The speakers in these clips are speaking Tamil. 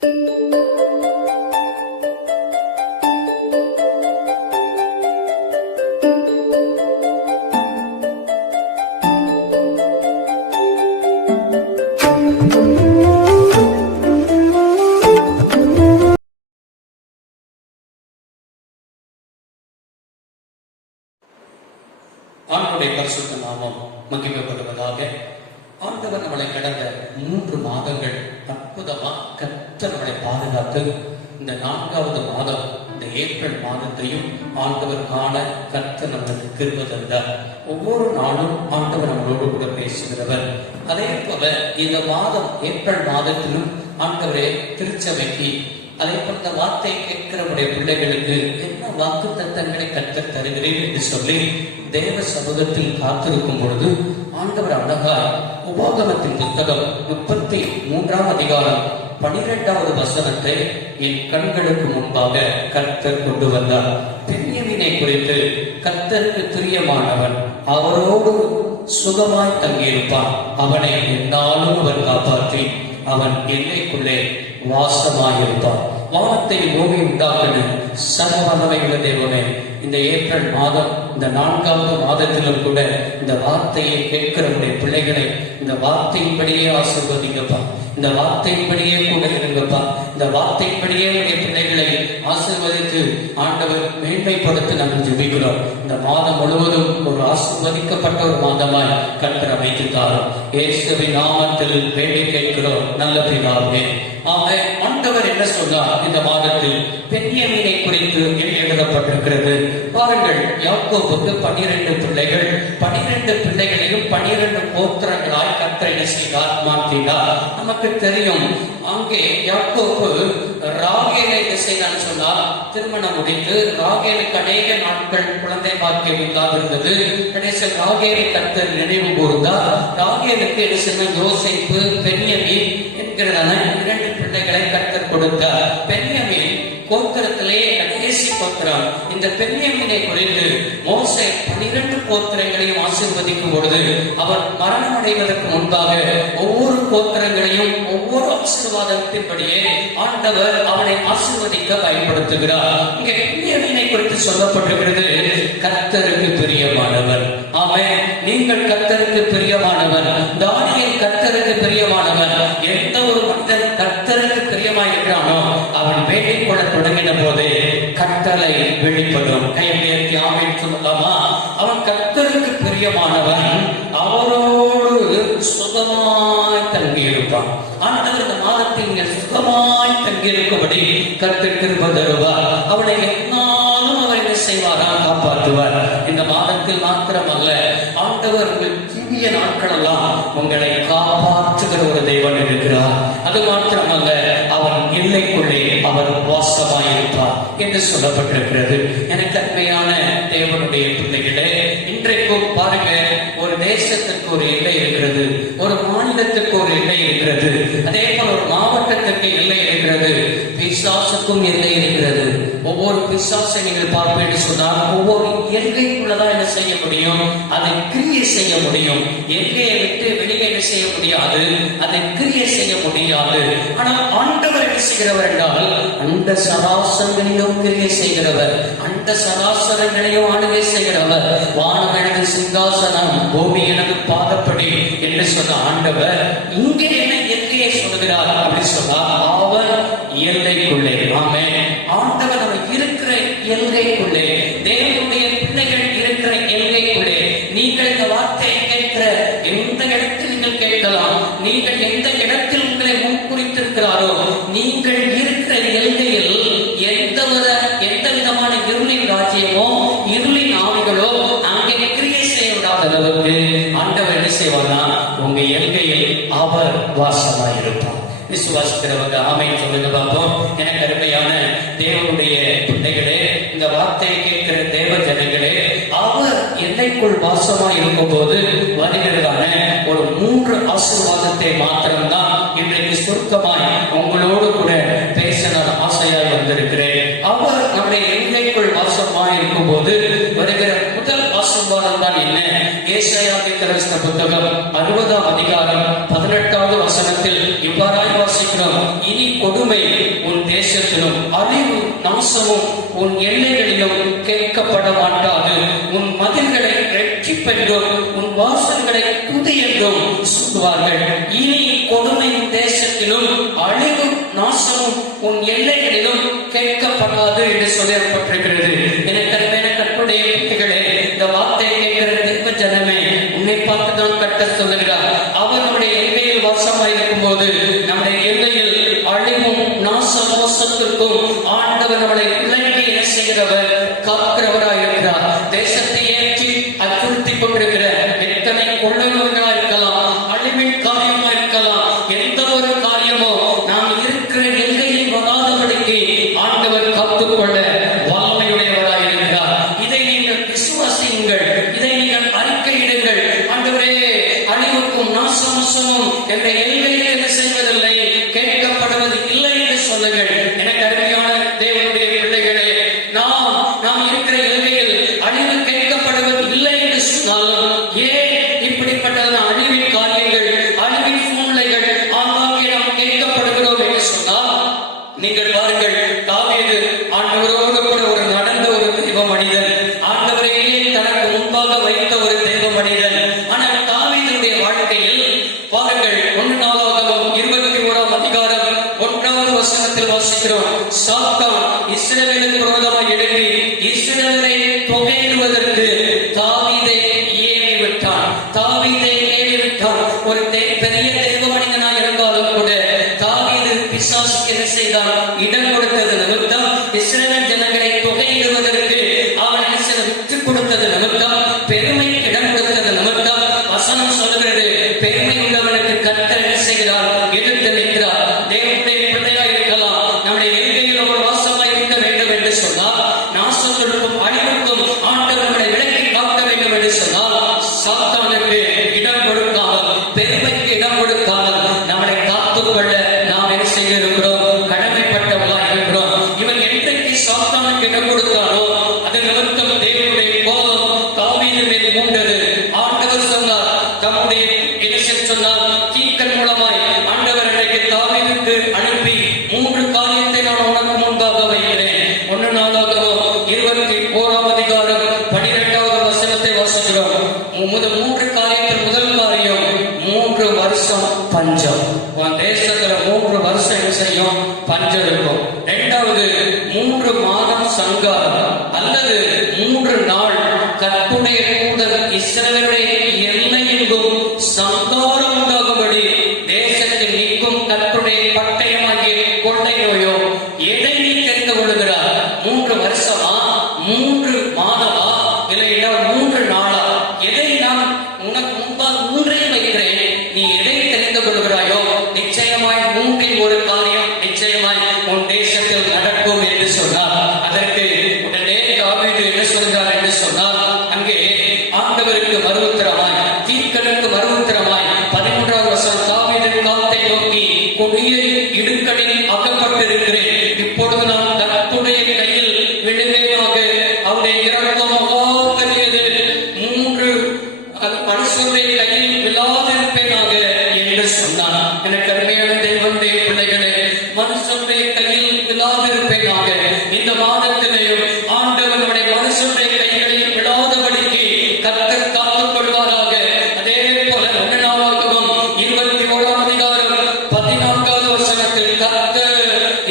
ஆண்டவருடைய பரிசுத்த நாமம் மகிமைப்படுவதாக. ஆண்டவர் நம்மளை கடந்த 3 மாதங்கள் அற்புதமா கர்த்தர் நம்மளை பாதுகாத்து இந்த 4வது மாதம், இந்த ஏப்ரல் மாதத்தையும் ஆண்டவர் காண கர்த்தர் நம்மளுக்கு கிருபை தந்தார். ஒவ்வொரு நாளும் ஆண்டவர் நம்மளோடு கூட பேசுகிறவர். அதே போல இந்த மாதம் ஏப்ரல் மாதத்திலும் ஆண்டவரே திருச்சபைக்கு அதே போல இந்த வார்த்தை கேட்கிறவருடைய பிள்ளைகளுக்கு என்ன வாக்கு தத்தங்களை கர்த்தர் தருகிறேன் என்று சொல்லி தேவ சமூகத்தில் காத்திருக்கும் பொழுது ஆண்டவர் அழகாய் உபாகமத்தின் புத்தகம் 33ஆம் அதிகாரம் 12வது வசனத்தை என் கண்களுக்கு முன்பாக கர்த்தர் கொண்டு வந்தார். பென்யமீனை குறித்து கர்த்தருக்கு பிரியமானவன், அவரோடு சுகமாய் தங்கியிருப்பான், அவனை எந்நாளும் அவர் காப்பாற்றி அவன் எல்லைக்குள்ளே வாசமாயிருப்பான். வானத்தை பூமி உண்டாக்கின சர்வ வல்லமையுள்ள தேவனே, இந்த ஏப்ரல் மாதம் இந்த 4வது மாதத்திலும் கூட இந்த வார்த்தையை கேட்கிறவருடைய பிள்ளைகளை இந்த வார்த்தையின்படியே ஆசீர்வதிங்கப்பா. இந்த வார்த்தையின்படியே கூட இருங்கப்பா. இந்த வார்த்தையின்படியே உடைய பிள்ளைகளை ஆசீர்வதித்து ஆண்டவர் மேன்மைப்படுத்த நாங்கள் ஜெபிக்கிறோம். இந்த மாதம் முழுவதும் ஒரு ஆசீர்வதிக்கப்பட்ட ஒரு மாதமாய் கர்த்தர் அமைத்து தாரும். இயேசுவின் நாமத்தில் வேண்டி கேட்கிறோம் நல்ல பிதாவே, ஆமென். ஆண்டவர் என்ன சொன்னார்? இந்த மாதத்தில் பென்யமீனை குறித்து எழுதப்பட்டிருக்கிறது. பாருங்கள், யாக்கோபுக்கு 12 பிள்ளைகள், 12 பிள்ளைகளையும் 12 கோத்திரங்களாய் கர்த்தர் என்ன செய்தார்? மாற்றினார். நமக்கு தெரியும், அங்கே யாக்கோபு ராகேலை என்ன செய்தான்னு சொன்னால் திருமணம் முடித்து ராகேலுக்கு அநேக நாட்கள் குழந்தை பாக்கியம் இல்லாதிருந்தது. கடைசி ராகேலை கர்த்தர் நினைவு கூர்ந்தார். ராகேலுக்கு என்ன செய்த யோசேப்பு, பென்யமீன் என்கிறதான 2 பிள்ளைகளை கர்த்தர் கொடுத்தார். பென்யமீன் கோத்திரத்திலேயே கடைசி கோத்திரம். இந்த பென்யமீனை குறித்து மோசே 12 கோத்திரங்களையும் ஆசீர்வதிக்கும் பொழுது அவர் மரணம் அடைவதற்கு முன்பாக ஒவ்வொரு கோத்திரங்களையும் ஒவ்வொரு ஆசீர்வாதத்தின்படியே ஆண்டவர் அவனை ஆசீர்வதிக்க பயன்படுத்துகிறார். இங்கே பென்யமீனை குறித்து சொல்லப்பட்டிருக்கிறது, கர்த்தருக்கு பிரியமானவர். ஆமென். நீங்கள் கர்த்தருக்கு பிரியமானவர். தானியேல் கர்த்தருக்கு பிரியமானவர். எந்த ஒரு மனிதன் கர்த்தருக்கு பிரியமாயிருக்கிறானோ அவன் வேண்டிக் கொள்ள தொடங்கின போதே கட்டளை வெளிப்படும். கையெழுத்தி ஆமென் சொல்லலாமா? அவன் கர்த்தருக்கு பிரியமானவன், அவரோடு சுகமாய் தங்கியிருப்பான். ஆண்டவர் இந்த மாதத்தில் நீங்கள் சுகமாய் தங்கியிருக்கும்படி கர்த்தர் கிருபை தருவார். அவனை என்னாலும் அவர் என்ன செய்வாரா? காப்பாற்றுவார். இந்த மாதத்தில் மாத்திரமல்ல, ஆண்டவர் ஜீவிய நாட்கள் எல்லாம் உங்களை காப்பாற்றுகிற ஒரு தேவன் இருக்கிறார். அது மாத்திரமல்ல, அவன் எல்லைக்குள்ளே அவர் வாசமாயிருப்பார் என்று சொல்லப்பட்டிருக்கிறது. எனக்கு அருமையான தேவனுடைய பிள்ளைகளே, இன்றைக்கும் பாருங்க, ஒரு தேசத்திற்கு ஒரு எல்லை இருக்கிறது, ஒரு மாநிலத்துக்கு ஒரு எல்லை இருக்கிறது, அதே போல ஒரு மாவட்டத்திற்கு எல்லை இருக்கிறது, பிசாசுக்கும் எல்லை இருக்கிறது. ஒவ்வொரு பிசாசை நீங்கள் பார்ப்பேன்னு சொன்னால் ஒவ்வொரு எல்கைக்குள்ளதான் என்ன செய்ய முடியும்? அதை கிரியை செய்ய முடியும். எல்கையை விட்டு வெளியே என்ன செய்ய முடியாது, அதை கிரியை செய்ய முடியாது. ஆனால் ஆண்டவர் என்ன செய்கிறவர் என்றால் அந்த சராசரங்களையும் கிரியை செய்கிறவர், அந்த சராசரங்களையும் ஆளுகை செய்கிறவர். வானம் எனது சிங்காசனம், பூமி எனது பாதப்படி என்று சொன்ன ஆண்டவர் இங்கே என்ன எல்லையை சொல்கிறார் அப்படின்னு சொன்னா அவர் எல்லைக்குள்ளே. ஆமென். ஆண்டவர் நம்ம இருக்கிற எல்லைக்குள்ளே, தேவனுடைய பிள்ளைகள் இருக்கிற எல்லைக்குள்ளே, நீங்கள் இந்த வார்த்தையை கேட்கிற எந்த இடத்தில் நீங்கள் கேட்கலாம், நீங்கள் எந்த இடத்தில் உங்களை முன்குறித்திருக்கிறாரோ நீங்கள் இருக்கிற எல்லையில் எந்த விதமான இருளின் ராஜ்யமோ இருளின் ஆவிகளோ அங்கே கிரியை செய்ய விடாத அளவுக்கு ஆண்டவர் என்ன செய்வார்னா உங்க எல்கையில் அவர் வாசமாயிருப்பார். விசுவாசிக்கிறவங்க ஆமென் சொல்லுங்க பார்ப்போம். எனக்கு அருமையான தேவனுடைய பிள்ளைகளே, இந்த வார்த்தையை கேட்கிற தேவ ஜனங்களே, அவர் எல்லைக்குள் வாசமாய் இருக்கும் போது வருகிறதான ஒரு 3 ஆசீர்வாதத்தை மாத்திரம்தான் இன்றைக்கு சுருக்கமாய் உங்களோடு கூட பேச நான் ஆசையாய் வந்திருக்கிறேன். அவர் நம்முடைய எல்லைக்குள் வாசமாய் இருக்கும் போது வருகிற முதல் ஆசீர்வாதம் தான் என்ன? ஏசாயாவின் புத்தகம் 60ஆம் அதிகாரம் 18வது வசனத்தில் இவ்வாறாய் வாசிக்கிறோம், இனி கொடுமை உன் தேசத்திலும் அழிவு நாசமும் உன் எல்லைகளிலும் கேட்கப்பட மாட்டாது. உன் மதில்களை ரட்சிப்பென்றும் உன் வாசல்களை துதி என்றும் சொல்லுவார்கள். இனி கொடுமை தேசத்திலும் அழிவு நாசமும் உன் எல்லைகளிலும் கேட்கப்படாது என்று சொல்லப்பட்டிருக்கிறது. எனக்கு அருமையான கர்த்தருடைய பிள்ளைகளே, இந்த வார்த்தையை கேட்கிற தேவ ஜனமே, உன்னை பார்த்துதான் கட்ட சொல்லுகிறார். அவர் நம்முடைய எல்லையில் வாசமாயிருக்கும் போது நம்முடைய எல்லையில் அழிவும் நாச மோசத்திற்கும் ஆண்டவர் நம்மளை விளங்கி என்ன செய்கிறவர், காக்கிறவராயிருக்கிறார். தேசத்தை ஏற்றி அச்சுறுத்தி கொண்டிருக்கிற எத்தனை கொள்ளைகளா இருக்கலாம், அழிவின் காரியமா இருக்கலாம், எந்த ஒரு காரியமோ நாம் இருக்கிற எல்லையில் வராதபடிக்கு ஆண்டவர் காத்துக்கொள்ள வல்லமையுடையவராயிருக்கிறார். இதை நீங்கள் விசுவாசியுங்கள், இதை நீங்கள் அறிக்கையிடுங்கள். ஆண்டவரே, அழிவுக்கும் நாசமோசமும் என்ற எல்லையில் என்ன செய்வதில்லை, கேட்கப்படுவது இல்லை என்று சொல்லுங்கள். எனக்கு அருமையான தேவனுடைய பிள்ளைகளே, நாம் இருக்கிற எல்லையில் அழிவு கேட்கப்படுவது இல்லை என்று சொன்னாலும் ஏன் இப்படிப்பட்ட அழிவின் காரியங்கள், அழிவின் சூழ்நிலைகள் ஆங்காங்கே நாம் கேட்கப்படுகிறோம் என்று சொன்னால், நீங்கள் பாருங்கள், தாவீது ஆண்டவரோடு கூட ஒரு நடந்த ஒரு தெய்வ மனிதன், ஆண்டவரையே தனக்கு முன்பாக வைத்த ஒரு தெய்வ மனிதன். ஆனால் தாவீதுடைய வாழ்க்கையில் பாருங்கள், 1 நாளாகமம் 21ஆம் அதிகாரம் 1வது வசனத்தில் வாசிக்கிறோம். சாத்தான் இஸ்ரவேலுக்கு விரோதமாக எழும்பி இஸ்ரவேலை தொகையிடுவதற்கு தாவீதை ஏவி விட்டான். தாவீதை ஏவி விட்டான். ஒரு பெரிய தெய்வ மனிதனாக இருந்தாலும் கூட தாவீது பிசாசுக்கு என்ன செய்தான், இடம் கொடுத்தது நிமித்தம், இஸ்ரவேல் ஜனங்களை தொகையிடுவதற்கு அவன் விட்டு கொடுத்தது நிமித்தம், பெருமைக்கு இடம் கொடுத்தது நிமித்தம், வசனம் சொல்கிறது, பெருமை உள்ளவனுக்கு கர்த்தர் என்ன செய்கிறார், எதிர்த்து நிற்கிறார். தேவனுடைய பிள்ளையா இருக்கலாம், நம்முடைய எல்கையில் ஒரு வாசமாய் இருக்க வேண்டும் என்று சொன்னால், நாசத்திற்கும் அழிவுக்கும் ஆண்டவர் நம்மளை விலக்கி காக்க வேண்டும் என்று சொன்னால், சாத்தானுக்கு இடம் கொடுக்காமல், பெருமைக்கு இடம் கொடுக்காமல் நம்மளை காத்துக்கொள்ள நாம் என்ன செய்ய இருக்கிறோம், கடமைப்பட்டவர்களாக இருக்கிறோம். இவன் என்றைக்கு சாத்தானுக்கு இடம் கொடுத்தானோ அது நிமித்தம் தேவனுடைய கோபம் தாவீது மேல் மூண்டது. ஆண்டவர் சொன்னார், தம்முடைய இனசன் சொன்னார், தீக்கன் மூலமாய் ஆண்டவர் அன்றைக்கு தாவீதுக்கு அனுப்பி 3 காரியத்தை நான் உனக்கு முன்பாக வைக்கிறேன். 1 நாளாகமம் 21ஆம் அதிகாரம் 12வது வசனத்தை வாசிக்கிறோம். 3 காரியத்தில் முதல் காரியம், 3 வருஷம் பஞ்சம். உன் தேசத்துல 3 வருஷம் என்ன செய்யும், பஞ்சம் இருக்கும். 2வது 3 மாதம் சங்காரம் அல்லது 3 நாள் கர்த்தருடைய தூதன் இஸ்ரவேலுடைய எல்லை எங்கும் சங்காரம் உண்டாகும்படி தேசத்தில் நிற்கும் கர்த்தருடைய பட்டயமாகிய கொள்ளை நோயோ எதை நீ தெரிந்து கொள்கிறார்? 3 வருஷமா, 3 மாதமா, இல்லை 3 நாளா? எதை நான் உனக்கு முன்பாக 3ஐ வைக்கிறேன், நீ எதை தெரிந்து கொள்கிறாயோ நிச்சயமாய் 3இல் ஒரு காரியம் நிச்சயமாய் உன் தேசத்தில் நடக்கும் என்று சொன்னார். அதற்கு உடனே தாவீது என்ன சொல்கிறார் என்று சொன்னால், அங்கே ஆண்டவருக்கு மறுஉத்தரமாய், தீர்க்கனுக்கு மறுஉத்தரமாய் 13வது வசனம், தாவீது காத்தை நோக்கி, கொடிய இடுக்கணில் அகப்பட்டிருக்கிறேன், இப்பொழுது நான் கர்த்தருடைய கையில் விழுவேனாக, அவருடைய இரக்கம் மகா பெரியது, 3 மனுஷனுடைய கையில் விழாதிருப்பேனாக என்று சொன்னார். எனக்கு அருமையான தேவனுடைய பிள்ளைகளே, மனுஷனுடைய கையில் விழாதிருப்பேனாக, இந்த மாதத்திலேயும் ஆண்டவர் நம்முடைய மனுஷனுடைய கைகளில் விழாதபடிக்கு கர்த்தர் காத்துக் கொள்வாராக. அதே போல 1 நாளாகமம் 21ஆம் அதிகாரம் 14வது வசனத்தில், கர்த்தர்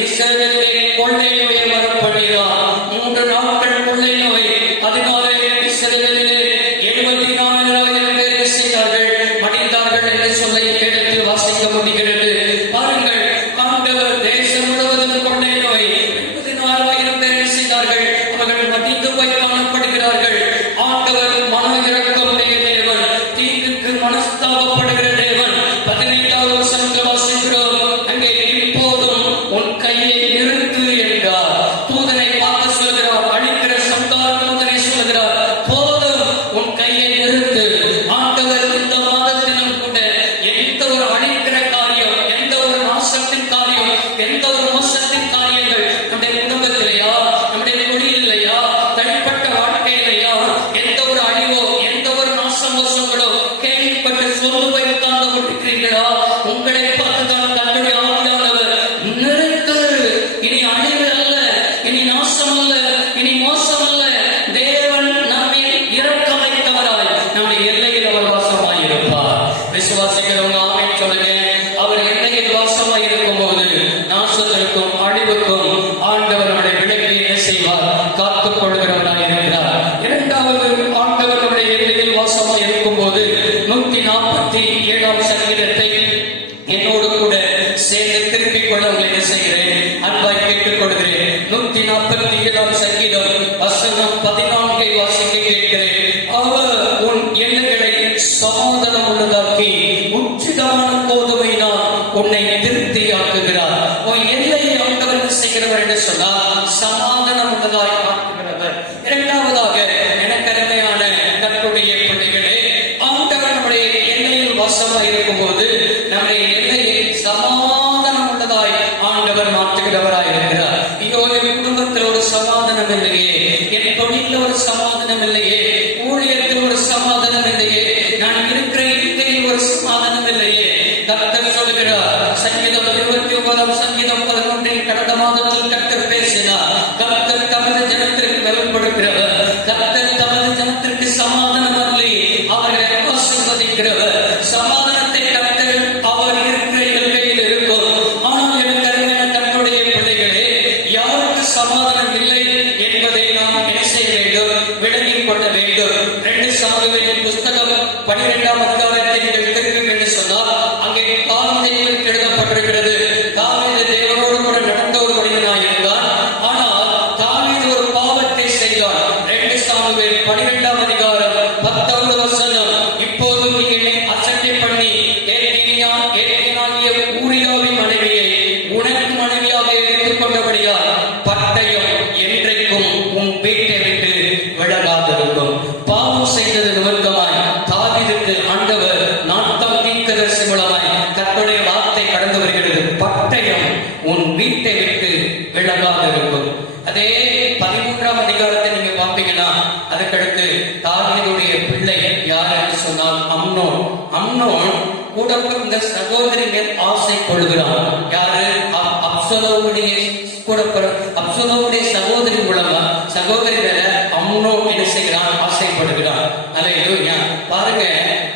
இஸ்ரவேலிலே கொள்ளை நோயை வரப்பண்ணினார். 3 நாட்கள் கொள்ளை நோய். அதனாலே இஸ்ரவேலிலே 74,000 பேர் செய்தார்கள், மடிந்தார்கள் என்று சொல்ல இடத்தில் வாசிக்க முடிகிறது. பாருங்கள், ஆண்டவர் தேசம் முழுவதும் கொள்ளை நோய். 74,000 பேர் செய்தார்கள், அவர்கள் மடிந்து போய் காணப்படுகிறார்கள். ஆண்டவர் மன இரக்கமுடைய தேவன், தீங்குக்கு மனஸ்தாபப்படுகிற தேவன். 15வது வசனத்தில் வாசிக்கிறோம், அங்கே இப்போதும் உன் கையை நிறுத்து என்றார். தூதனை பார்த்து சொல்கிறார், அழிக்கிற சங்கார தூதனை சொல்கிறார், போதும் உன் கையை நிறுத்து. ஆண்டவர் இந்த மாதத்திலும் கூட எந்த ஒரு அழிக்கிற காரியம், எந்த ஒரு நாசத்தின் காரியம், எந்த ஒரு மோசத்தின் காரியங்கள் நம்முடைய குடும்பத்திலேயா, நம்முடைய தொழிலையா, தனிப்பட்ட வாழ்க்கையிலையா, எந்த ஒரு அழிவோ, எந்த ஒரு நாச மோசங்களோ கேள்விப்பட்டு சொல்லு போய் உட்கார்ந்து கொண்டிருக்கிறீர்களா? உங்களை பார்த்துதான் கர்த்தருடைய ஆவியானவர் நிறைய கொள்ள உங்களை என்ன செய்கிறேன், அன்பாய் கேட்டுக் கொள்கிறேன். 147 சங்கீதம் வசனம் 14 வாசிக்க கேட்கிறேன். அவர் உன் எல்லைகளை சமாதானம் உள்ளதாக்கி உச்சிதமான கோதுமையினால் உன்னை திருப்தியாக்குகிறார். உன் எல்லையை ஆண்டவர் என்ன செய்கிறவர் என்று சொன்னால் சமாதானம் உள்ளதாய் ஆக்குகிறவர். இரண்டாவதாக எனக்கு அருமையான கர்த்தருடைய பிள்ளைகளே, ஆண்டவர் நம்முடைய எல்லையில் வாசமாய் இருக்கும் போது நம்முடைய எல்லையை சமாதானம் உள்ளதாய் ஆண்டவர் மாற்றுகிறவராய் இருக்கிறார். ஐயோ, என் குடும்பத்தில் ஒரு சமாதானம் இல்லையே, என் தொழிலில் ஒரு சமாதானம் இல்லையே, ஊழியத்தில் ஒரு சமாதானம் இல்லையே, நான் இருக்கிற இருக்கையில் ஒரு சமாதானம் இல்லையே. கர்த்தர் சொல்கிறார், சங்கீதம் 29 சங்கீதம் 11 கடந்த மாதத்தில் கர்த்தர் பேசினார். கர்த்தர் தமது ஜனத்திற்கு பலன் கொடுக்கிறவர், கர்த்தர் தமது ஜனத்திற்கு சமாதானம் அருளி அவர்களை ஆசீர்வதிக்கிறவர். சமாதானத்தை கர்த்தர் அவர் இருக்கிற எல்லையில் இருக்கும். ஆனால் எனக்கு அருமையான கர்த்தருடைய பிள்ளைகளே, யாருக்கு சமாதானம் இல்லை என்பதை நாம் என்ன செய்ய வேண்டும், விளங்கிக் கொள்ள வேண்டும். 2 சாமுவேலின் புஸ்தகம் 12ஆம் அதிகாரத்தை நீங்கள் தெரியும் என்று சொன்னால் அங்கே தாவீதை எழுதப்பட்டிருக்கிறது. தாவீது தேவனோடு கூட நடந்த ஒரு மனிதனாய் இருந்தார். ஆனால் தாவீது ஒரு பாவத்தை செய்தார். 2 சாமுவேல் 12ஆம் அதிகாரம் 10வது வசனம், இப்போது நீ என்னை அசட்டை பண்ணி ஏற்கனாகிய ஊரியாவின் மனைவியை உனக்கு மனைவியாக எடுத்துக் கொண்டபடியால் பட்டயம் என்றைக்கும் உன் வீட்டை விட்டு விலகாதிருக்கும். பாவம் செய்தது நிமித்தமாய் தாவீதுக்கு ஆண்டவர் நாட்டம் தீர்க்கதரிசி மூலமாய் கர்த்தருடைய வார்த்தை கடந்து வருகிறது, பட்டயம் உன் வீட்டை விட்டு விலகாதிருக்கும். அதே 13ஆம் அதிகாரத்தை நீங்க பார்ப்பீங்கன்னா அதுக்கடுத்து தாவீதுடைய பிள்ளை யார் என்று சொன்னால் அம்னோன். அம்னோன் கூட பிறந்த சகோதரி மேல் ஆசை கொள்கிறான். யாரு? அப்சலோமுடைய கூட அப்சலோமுடைய சகோதரி மூலமா சகோதரி மேல அம்னோன் என்ன செய்கிறான், ஆசைப்படுகிறான். அல்லேலூயா. பாருங்க,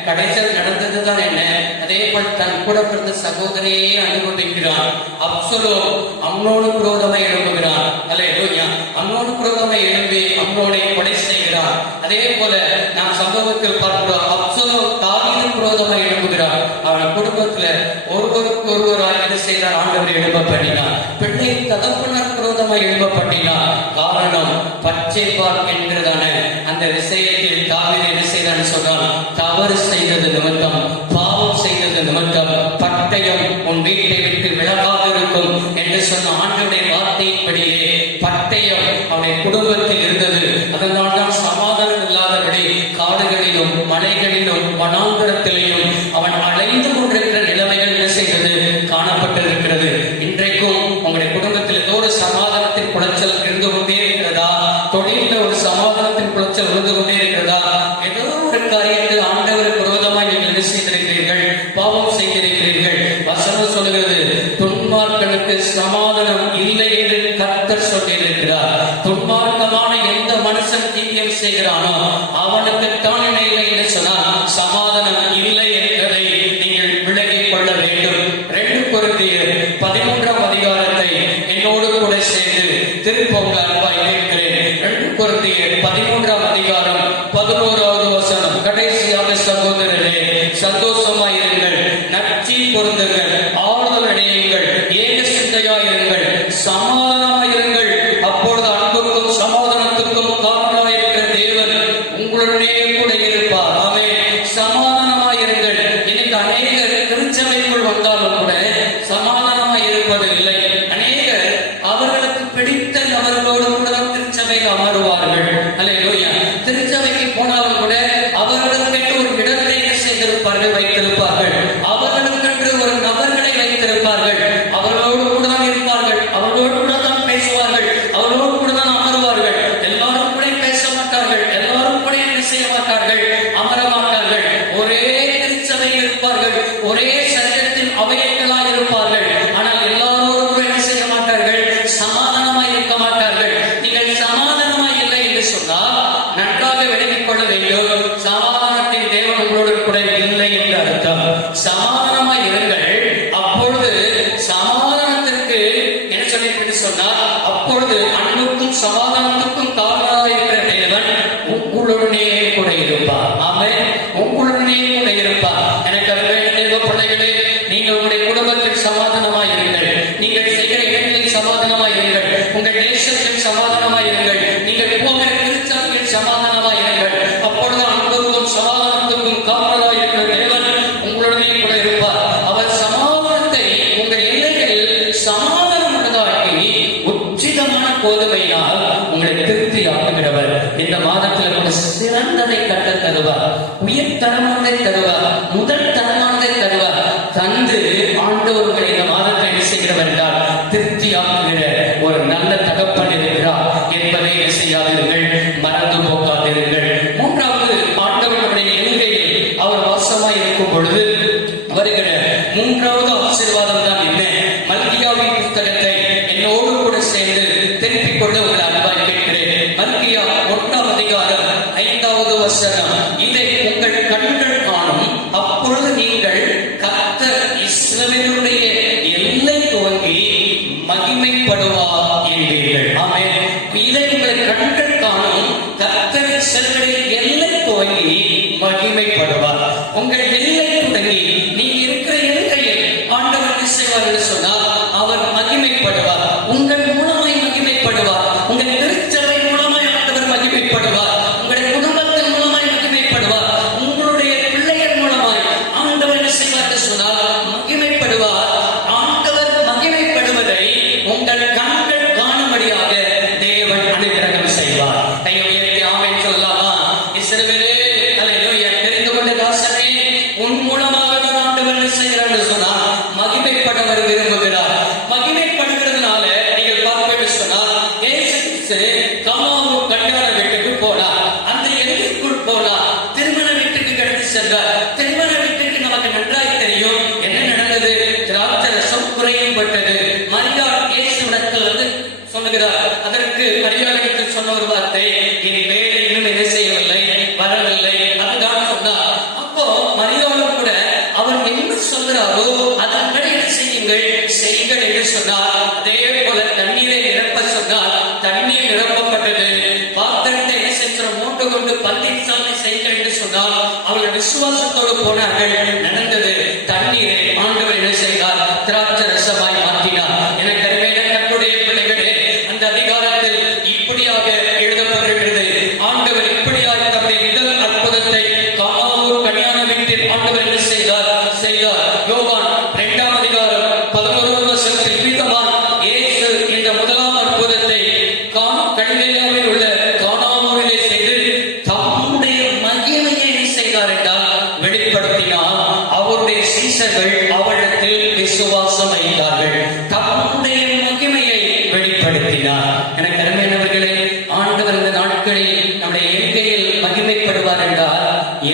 கடைசியில் நடந்ததுதான் என்ன, அதே போல் தன் கூட பிறந்த சகோதரியே அனுமதிக்கிறான். அப்சலோம் அம்னோனுக்கு விரோதமாய் எழும்புகிறான். அல்லேலூயா. அம்னோனுக்கு விரோதமாய் எழும்பி அம்னோனை கொலை செய்கிறான். அதே போல நாம் சம்பவத்தில் பார்க்கிறோம், அப்சலோம் தாவீதுக்கு விரோதமாய் எழும்புகிறான். அவன் குடும்பத்துல ஒருவருக்கு ஒருவராய் என்ன செய்தார், ஆண்டவரை எழும்ப பண்ணினார். பிள்ளை தகப்பனர் விரோதமாய் எழும்ப பண்ணினார். காரணம் பச்சைப்பால் என்கிறதான அந்த விஷயத்தில் தாவீது என்ன செய்தான்னு சொன்னால் தவறு செய்தது நிமித்தம், பாவம் செய்தது நிமித்தம் பட்டயம் உன் வீட்டை விட்டு விலகாது இருக்கும் என்று சொன்ன ஆண்டவருடைய வார்த்தையின்படியே பட்டயம் அவனுடைய குடும்பத்தில் இருந்தது. அதனால்தான் சமாதானம் இல்லாதபடி காடுகளிலும் மலைகளிலும் வனாந்தரத்திலேயும் அவன் அலைந்து கொண்டிருக்கிற நிலைமைகள் என்ன செய்தது, காணப்பட்டிருக்கிறது. இன்றைக்கும் உங்களுடைய குடும்பத்தில் ஏதோ ஒரு சமாதானத்தின் குலைச்சல் இருந்து கொண்டே இருக்கிறதா, தொழிலில் ஒரு சமாதானத்தின் குலைச்சல் இருந்து கொண்டே இருக்கிறதா, ஏதோ ஒரு காரியத்தில் ஆண்டவருக்கு விரோதமாய் நீங்கள் என்ன செய்திருக்கிறீர்கள், பாவம் செய்திருக்கிறீர்கள். வசனம் சொல்கிறது, துன்மார்க்கனுக்கு சமாதானம் இல்லை என்று கர்த்தர் சொல்லியிருக்கிறார். துன்மார்க்கமான எந்த மனுஷன் தீயம் செய்கிறானோ அவனுக்கு தான் இல்லை என்று சொன்னால் சமாதானம் இல்லை என்பதை நீங்கள் விளங்கிக் கொள்ள வேண்டும். 2 கொரிந்தியர் 13ஆம் அதிகாரத்தை என்னோடு கூட சேர்ந்து திருப்பங்க அன்பாய் கேட்கிறேன். 2 கொரிந்தியர் 13ஆம் அதிகாரம் 11வது வசனம், கடைசியாக சகோதரரே சந்தோஷமாயிருங்கள், நற்சி பொருந்துங்கள், ஆறுதல் அடையுங்கள், ஏக சிந்தையாயிருங்கள், சமாதானமாயிருங்கள். அப்பொழுது அன்புக்கும் சமாதானத்துக்கும் காரணமாயிருக்கிற தேவன் உங்களுடனே கூட இருப்பார். ஆமென். சமாதானமாயிருங்கள். இன்னைக்கு அநேகர் திருச்சபைக்குள் வந்தாலும் கூட சமாதானமாய் இருப்பது இல்லை. அநேகர் அவர்களுக்கு பிடித்த நபர்களோடு கூட திருச்சபையில் அமருவார்கள். அல்லேலூயா. திருச்சபைக்கு போனாலும் கூட அவர்களுக்கென்று ஒரு இடத்தை செய்திருப்பார்கள், வைத்திருப்பார்கள். அவர்களுக்கென்று ஒரு நபர்களை வைத்திருப்பார்கள். அவர்களோடு கூட தான் இருப்பார்கள், அவர்களோடு கூட தான் பேசுவார்கள், அவர்களோடு கூட தான் அமருவார்கள். எல்லாரும் கூட பேச மாட்டார்கள், எல்லாரும் கூட என்ன செய்ய மாட்டார்கள், அமர மாட்டார்கள். ஒரே திருச்சபையில் இருப்பார்கள், ஒரே சரீரத்தின் அவயங்களாய் இருப்பார்கள். ஆனால் எல்லாரோடும் கூட என்ன செய்ய மாட்டார்கள், சமாதானமாய் இருக்க மாட்டார்கள். நீங்கள் சமாதானமாய் இல்லை என்று சொன்னால் நன்றாக விளங்கிக் கொள்ள வேண்டும், சமாதானத்தின் தேவன் உங்களோடு கூட இல்லை என்று அர்த்தம். சமாதானமாய் இருங்கள். அப்பொழுது சமாதானத்திற்கு என்ன சொல்லிட்டு சொன்னால் அப்பொழுது அன்புக்கும் சமாதானத்துக்கும் காரணமாக இருக்கிற தேவன் உங்களுடனே கூட இருப்பார். ஆமென். உங்களுடனே கூட இருப்பார். எனக்கு அருமையான தேவ பிள்ளைகளே, நீங்கள் உங்களுடைய குடும்பத்தில் சமாதானமாய் இருங்கள். நீங்க சமாதானமாயிருங்கள், நீங்கள் போகிற திருச்சபையில் சமாதானமாயிருங்கள். அப்பொழுது அன்புக்கும் சமாதானத்துக்கும் காரணராய் இருக்கிற தேவன் உங்களுடனே கூட இருப்பார். அவர் சமாதானத்தை உங்கள் எல்லைகளில் சமாதானம் உள்ளதாக்கி உச்சிதமான கோதுமையினால் உங்களை திருப்தி ஆக்குகிறவர். இந்த மாதத்தில் ஒரு சிறந்ததை கட்ட தருவார், உயர்தரமானதை தருவார், முதல் தரமானதை தருவார். தந்து ஆண்டவர்களை இந்த மாதத்தை என்ன செய்கிறவர் என்றால் திருப்தி ஆக்குகிற ஒரு நல்ல தகப்பன் இருக்கிறார் என்பதை என்ன செய்யாதீர்கள், மறந்து போக்காதீர்கள். மூன்றாவது, ஆண்டவர்களுடைய எல்கையில் அவர் வாசமாய் இருக்கும் பொழுது வருகிற மூன்றாவது ஆசீர்வாதம் தான் என்ன? மல்கியாவின் புத்தகத்தை என்னோடு கூட சேர்ந்து திருப்பிக் கொள்ள உங்கள் அன்பாய் கேட்கிறேன். மல்கியா 1ஆம் அதிகாரம் 5வது வசனம். இதை உங்கள் கண்கள் காணும், அப்பொழுது நீங்கள் கர்த்தர் இஸ்ரவேலுடைய எல்லை துவங்கி மகிமைப்படுவார் என்பீர்கள். ஆமென். இதை உங்கள் கண்கள் காணும், கர்த்தர் இஸ்ரவேலுடைய எல்லை துவங்கி மகிமைப்படுவார். உங்கள் எல்லை தொடங்கி நீங்க இருக்கிற எல்லையில் ஆண்டவர் என்ன செய்வார் என்று சொன்னால் அவர் மகிமைப்படுவார். உங்கள் மூலமாய் மகிமைப்படுவார். உங்கள் திருச்சபை மூலமாய் ஆண்டவர் மகிமைப்படுவார். உங்களுடைய குடும்பத்தின் மூலமாய் மகிமைப்படுவார். உங்களுடைய பிள்ளைகள் மூலமாய் ஆண்டவர் என்ன செய்வார் என்று சொன்னால் மகிமைப்படுவார். ஆண்டவர் மகிமைப்படுவதை உங்கள் கண்கள் காணும்படியாக தேவன் அனுகிரகம் செய்வார். கை உயர்த்தி ஆமென் சொல்லலாமா? இஸ்ரவேலே, அல்லேலூயா. தெரிந்து கொண்ட தாசனே, உன் மூலமாக தான் ஆண்டவர் என்ன செய்கிறார் என்று சொன்னால் மகிமைப்படவர் விரும்புகிறார். மகிமைப்படுகிறதுனால நீங்கள் பார்க்க சொன்னால் இயேசு கிறிஸ்து கானான் கல்யாண வீட்டுக்கு போனார். அந்த எல்லைக்குள் போனார். திருமண வீட்டுக்கு கடந்து சென்றார். திருமண வீட்டுக்கு நமக்கு நன்றாய் தெரியும் என்ன நடந்தது. திராட்சை ரசம் குறையும் பட்டது. மரியாள் இயேசுவிடத்தில் வந்து சொல்லுகிறார். அதற்கு மரியாளிடத்தில் சொன்ன ஒரு வார்த்தை, என் வேலை இன்னும் என்ன செய்யவில்லை, வரவில்லை. அதுதான் சொன்னார். அப்போ மரியாளும் கூட அவர் என்ன சொல்கிறாரோ அதன்படி என்ன செய்யுங்கள், செய்யுங்கள் என்று சொன்னார். அதே போல தண்ணீரை நிரப்ப சொன்னார். தண்ணீர் நிரப்பப்பட்டது. பாத்திரத்தை என்ன செஞ்சோம், மூன்று கொண்டு பந்தின் சாலை செய்யுங்கள் என்று சொன்னால் அவர்கள் விசுவாசத்தோடு போனார்கள். நடந்தது. தண்ணீரை ஆண்டவர் என்ன செய்தார், திராட்சை ரசமாய் மாற்றினார். எனக்கு அருமையான கர்த்தருடைய பிள்ளைகளே, அந்த அதிகாரத்தில் இப்படியாக எழுதப்பட்டிருக்கிறது. ஆண்டவர் இப்படியாக தம்முடைய முதல் அற்புதத்தை கானான் கல்யாண வீட்டில் ஆண்டவர் என்ன செய்தார். யோவான் 2ஆம் அதிகாரம் 11வது வசனத்தில் பிதமான் இயேசு இந்த முதலாம் அற்புதத்தை கலிலேயாவில் உள்ள கானானிலே செய்து தம்முடைய மகிமையை என்ன செய்தார் என்றால் வெளிப்படுத்தினார். அவருடைய சீஷர்கள் அவரிடத்தில் விசுவாசம் வைத்தார்கள். தம்முடைய மகிமையை வெளிப்படுத்தினார். எனக்கு அருமையானவர்களே, ஆண்டவர் இந்த நாட்களில் நம்முடைய எல்கையில் மகிமைப்படுவார் என்றால்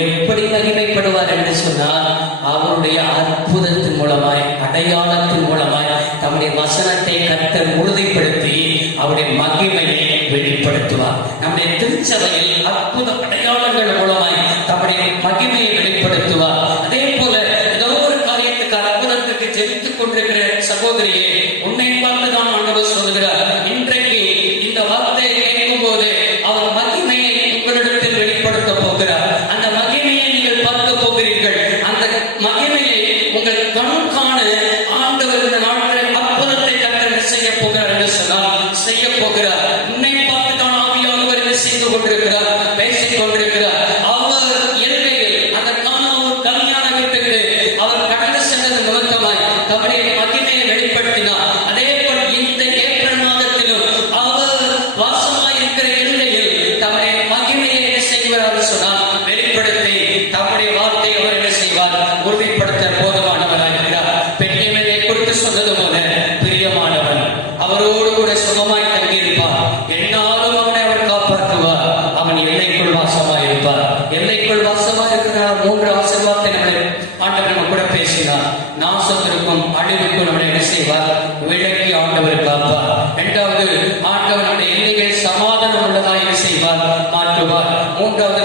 எப்படி மகிமைப்படுவார் என்று சொன்னால் அவருடைய அற்புதத்தின் மூலமாய், அடையாளத்தின் மூலமாய் தம்முடைய வசனத்தை கர்த்தர் உறுதிப்படுத்தி அவருடைய மகிமையை வெளிப்படுத்துவார். நம்முடைய திருச்சபையில் அற்புத அடையாளங்கள் மூலமாய் தம்முடைய மகிமையை வெளிப்படுத்துவார். அதே போல ஏதோ ஒரு காரியத்துக்கு அற்புதத்துக்கு ஜெபித்துக் கொண்டிருக்கிற சகோதரியே, உன்னை பார்த்துதான் ஆண்டவர் சொல்கிறார், இன்றைக்கு இந்த வார்த்தையை கேட்கும் போது அவர் மகிமையை உங்களிடத்தில் வெளிப்படுத்த போகிறார். அந்த மகிமையை நீங்கள் பார்க்க போகிறீர்கள். அந்த மகிமையை உங்கள் கண் காண ஆண்டவர் இந்த நாட்களில் அற்புதத்தை கர்த்தர் செய்ய போகிறார் என்று சொன்னால் செய்ய போகிறார். உன்னை பார்த்து தான் ஆவியானவர் என்ன செய்து கொண்டிருக்கிறார், பேசிக் கொண்டிருக்கிறார். அவர் எல்கையில் அந்த கானான் கல்யாண வீட்டுக்கு அவர் கடந்து சென்றது நிமித்தமாய் தம்முடைய மகிமையை வெளிப்படுத்தினார். அதே போல் இந்த ஏப்ரல் மாதத்திலும் அவர் வாசமாய் இருக்கிற எல்லையில் தம்முடைய மகிமையை என்ன செய்வார் சொன்னால் வெளிப்படுத்தி தம்முடைய வார்த்தை அவர் என்ன செய்வார், உறுதிப்படுத்த போதுமானவராக இருக்கிறார். பெண்ணியமே குறித்து சொன்னது போல பிரியமானவன் அவரோடு கூட சுகமாய் தங்கியிருப்பார். என்னாலும் அவனை அவர் காப்பாற்றுவார். அவன் எல்லைக்குள் வாசமாய் இருப்பார். எல்லைக்குள் வாசமாய் இருக்கிறார். 3 ஆசீர்வாதத்தை நம்மளை ஆண்டவர் நம்ம கூட பேசினார். நாசத்திற்கும் அழிவுக்கும் நம்மளை என்ன செய்வார், விலக்கி ஆண்டவர் காப்பார். 2வது, ஆண்டவர் நம்முடைய எல்லைகள் சமாதானம் உள்ளதாக என்ன செய்வார், மாற்றுவார். 3வது,